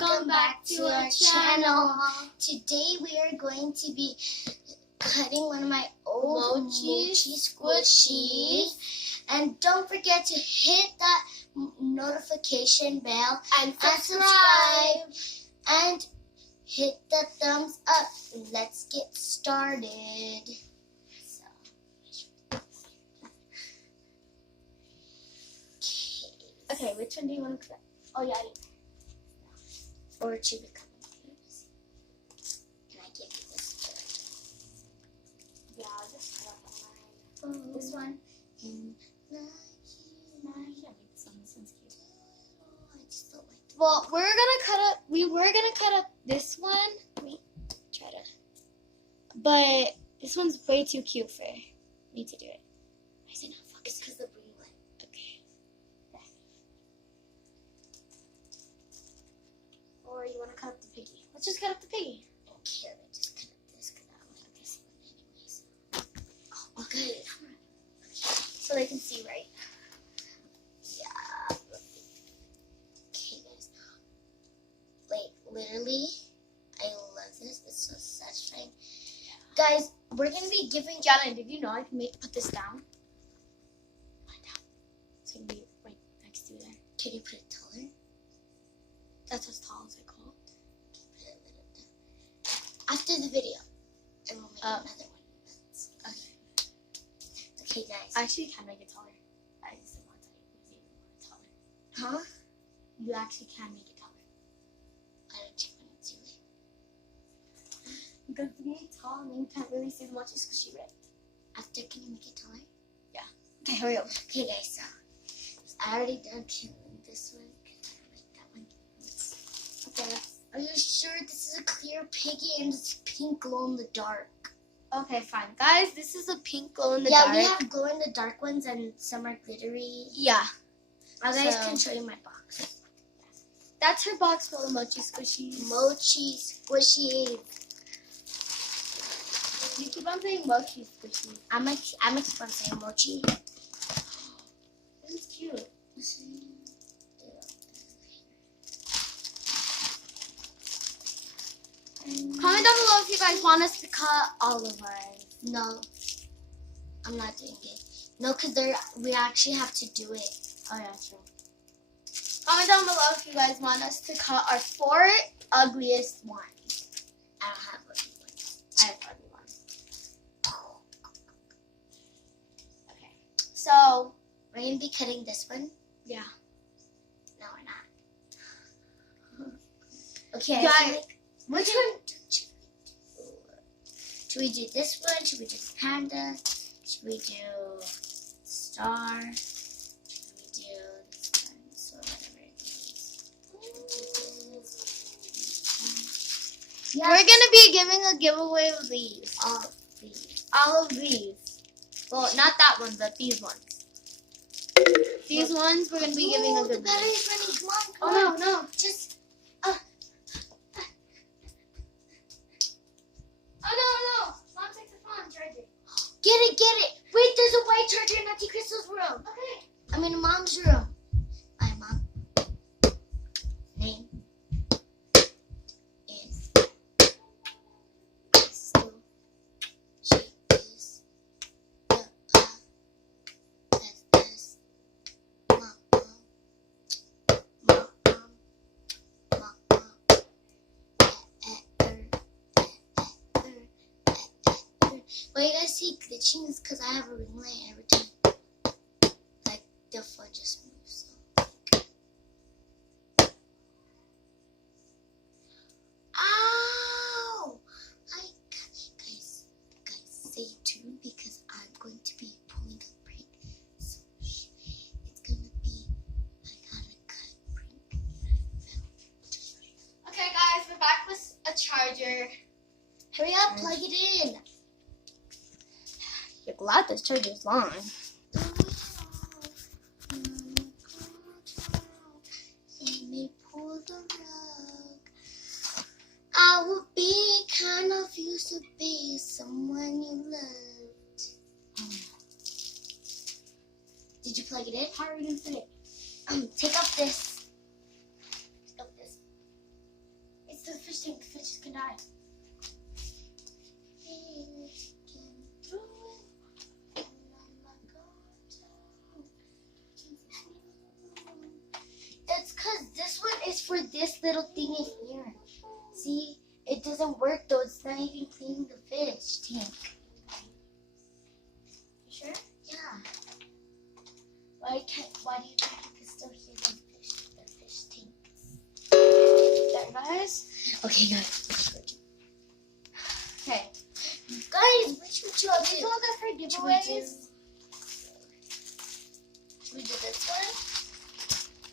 welcome back to our channel. Today we are going to be cutting one of my old Mochi squishies. And don't forget to hit that notification bell and subscribe. And hit the thumbs up. Let's get started. Okay, which one do you want to cut? Oh, yeah. Or should we cut these? Can I give you this? Yeah, I'll just cut off mine. This one? No, you can't make this one. This one's cute. I just don't like the Well, we were gonna cut up this one. Wait, try to. But this one's way too cute for me to do it. Why is it not focusing? because the green one. Okay. Or you want to cut up the piggy? Let's just cut up the piggy. I don't care. I just cut up this because I don't like this one anyways. Oh, okay. So they can see, right? Yeah. Okay, guys. Like, literally, I love this. It's so satisfying. Guys, we're going to be giving... Jalen, did you know I can put this down? Put it down. So it can be right next to there. Can you put it taller? That's as tall as I call it. Put it a little down. After the video, and we'll make another one. Okay. Okay, guys. I actually can make it taller. I just didn't want to make it taller. Huh? You actually can make it taller. I don't check when it's really. Because to be tall, and you can't really see the Mochi squishy, right? After, can you make it taller? Yeah. Okay, hurry up. Okay, guys, so I already done killing this one. That one. Okay. Are you sure this is a clear piggy and it's pink glow in the dark? Okay, fine. Guys, this is a pink glow in the Yeah, dark. we have glow in the dark ones and some are glittery. Yeah. You guys So- can show you my box. That's her box full of Mochi squishies. Mochi squishy. You keep on saying Mochi squishies. I'm saying mochi. This is cute. Comment down below if you guys want us to cut all of ours. No, I'm not doing it. No, because we actually have to do it. Oh yeah, true. Comment down below if you guys want us to cut our 4 ugliest ones. I don't have ugly ones. I have ugly ones. Okay. So, We're going to be cutting this one. yeah. No, we're not. Okay, Guys, I feel like, which one should we do? This one? Should we do panda? Should we do star? Should we do this dinosaur? Whatever it is. Yeah, we're gonna be giving a giveaway of these. all of these. All of these. Well, not that one, but these ones. These ones we're gonna be giving a the giveaway. battery's running. Come on, come Oh on. no. Just Oh no. Mom takes the phone, charge it. get it. Wait, there's a white charger in Auntie Crystal's room. Okay. I'm in Mom's room. Hi, Mom. Name is Crystal. She is the best mom. Why you guys see glitching is because I have a ring light and every time like the phone just moves. So. Ow! Guys, stay tuned because I'm going to be pulling a prank. So it's gonna be I gotta cut prank. Okay, guys, we're back with a charger. Hurry up, plug it in. You're glad this charger is long. Let me pull the rug. I would be kind of used to be someone you loved. Did you plug it in? How are we gonna fit it? Take off this. Take off this. to the fish tank. The fishes can die. It's because this one is for this little thing in here. See? It doesn't work though. It's not even cleaning the fish tank. You sure? Yeah. Why do you think you can still hear the fish tanks? There, guys. Okay, guys. Okay. Guys, which would you all These do? all good for giveaways. Should we do this one?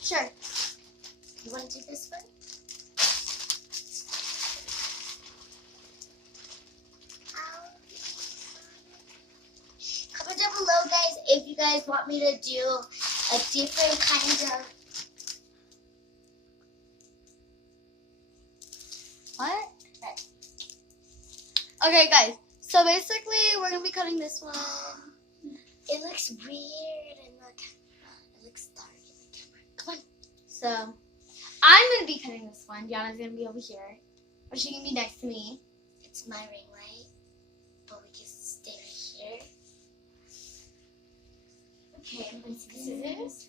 Sure. You want to do this one? Comment down below, guys, if you guys want me to do a different kind of... What? Okay, guys. So basically, we're gonna be cutting this one. It looks weird and look, it looks dark in the camera. Come on. So I'm gonna be cutting this one. Diana's gonna be over here, or she can be next to me. It's my ring, right? But we can stay right here. Okay, I'm gonna take the scissors.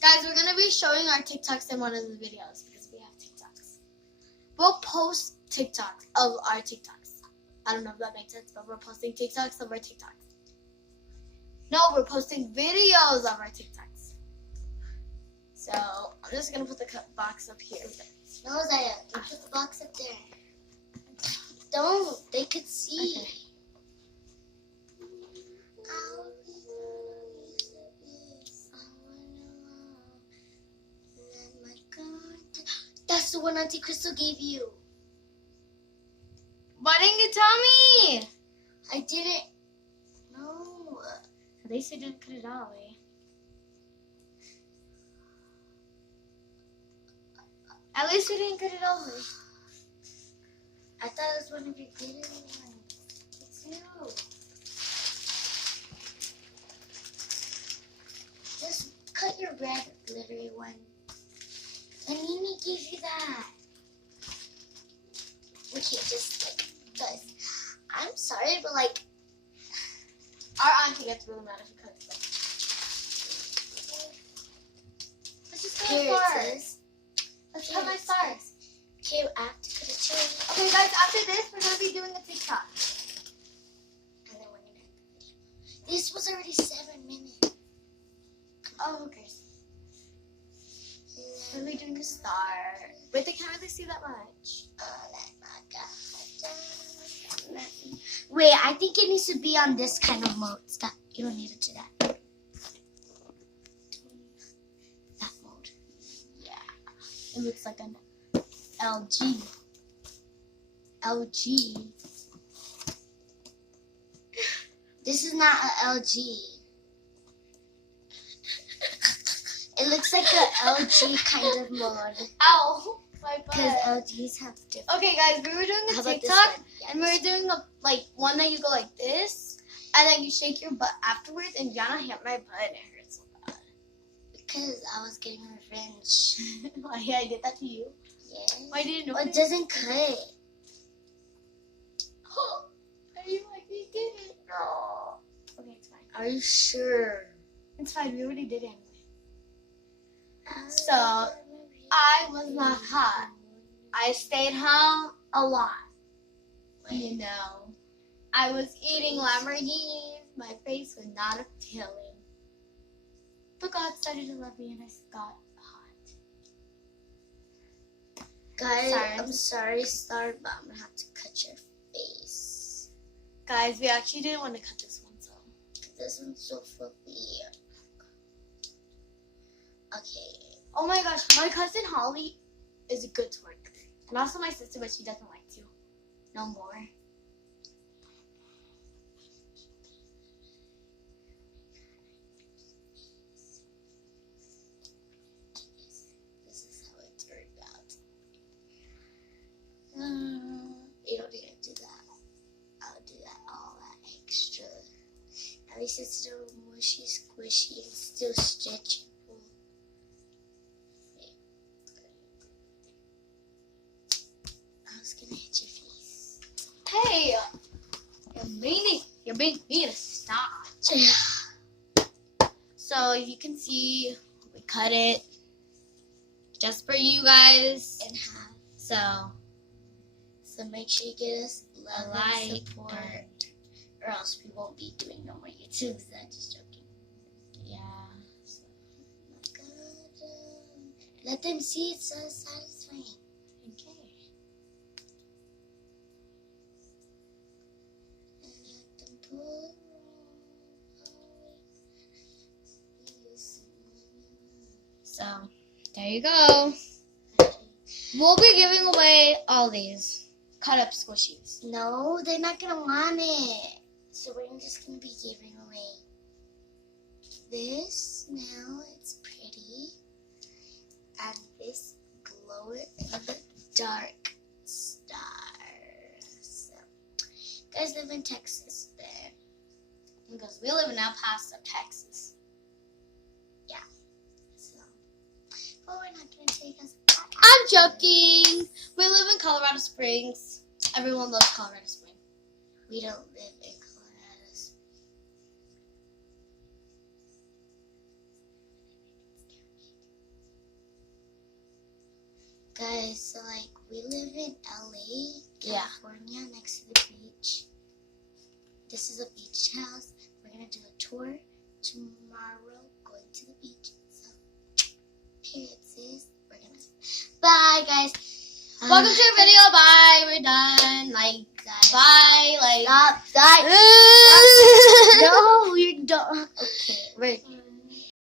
Guys, we're gonna be showing our TikToks in one of the videos because we have TikToks. We'll post TikToks of our TikToks. I don't know if that makes sense, but we're posting TikToks of our TikToks. No, we're posting videos of our TikToks. So I'm just gonna put the box up here. No, Zaya, you put the box up there. Don't, they could see. Okay. That's the one Auntie Crystal gave you. Why didn't you tell me? I didn't. No. At least I didn't cut it all away. At least we didn't cut it all away. I thought it was one of your glitter ones. It's new. Just cut your red glittery one. And Nini gave you that. Okay, just like, guys, I'm sorry, but like, Our auntie gets really mad if we cut it. Let's just cut here it it first. is. Let's Here cut my it stars. Okay, I have to cut a cherry. Okay, guys, after this, we're going to be doing a TikTok. And then we're gonna end the video. This was already 7 minutes. Oh, okay. We're going to be doing a star. Wait, they can't really see that much. Wait, I think it needs to be on this kind of mode. Stop. You don't need to do that. That mode. Yeah. It looks like an LG. LG. This is not an LG. It looks like an LG kind of mode. Ow! My Because butt. LGs have different. Okay, guys, we were doing a How about this TikTok, one? Yeah, and we were doing a one that you go like this, and then you shake your butt afterwards, and Yana hit my butt, and it hurts so bad. Because I was getting revenge. Why I did that to you? Yeah. Why didn't you know? Well, it doesn't cut. Are you like we did it? No. Okay, it's fine. Are you sure? It's fine. We already did it anyway. So, I was not hot. I stayed home a lot. You know, I was eating Lamborghinis. My face was not appealing. But God started to love me and I got hot. Guys, Sorry. I'm sorry, Star, but I'm gonna have to cut your face. Guys, we actually didn't want to cut this one, so. This one's so fluffy. Okay. Oh my gosh, my cousin Holly is a good twerker. And also my sister, but she doesn't like to. No more. This is how it turned out. You don't need to do that. I'll do that all that extra. At least it's still mushy, squishy, and still stretchable. Wait. You're being me to stop. So you can see we cut it just for you guys in half. So make sure you give us love a like and support, or else we won't be doing no more YouTubes. I'm just joking. Yeah. So, oh my God, let them see it's so satisfying. Okay. And let them pull. So there you go. We'll be giving away all these cut up squishies. No, they're not gonna want it. So we're just gonna be giving away this. Now it's pretty, and this glow in the dark star. So, you guys live in Texas, then? Because we live in El Paso, Texas. Yeah. So, but we're not gonna take us. I'm joking. We live in Colorado Springs. Everyone loves Colorado Springs. We don't live in Colorado Springs. Guys, so like we live in LA, California, next to the beach. This is a beach house. We're gonna do a tour tomorrow, going to the beach. So, period, sis. We're gonna. Bye, guys. Welcome to the video. Bye. We're done. Like, guys. bye. Like, Stop. Die. No, you're done. Okay, we're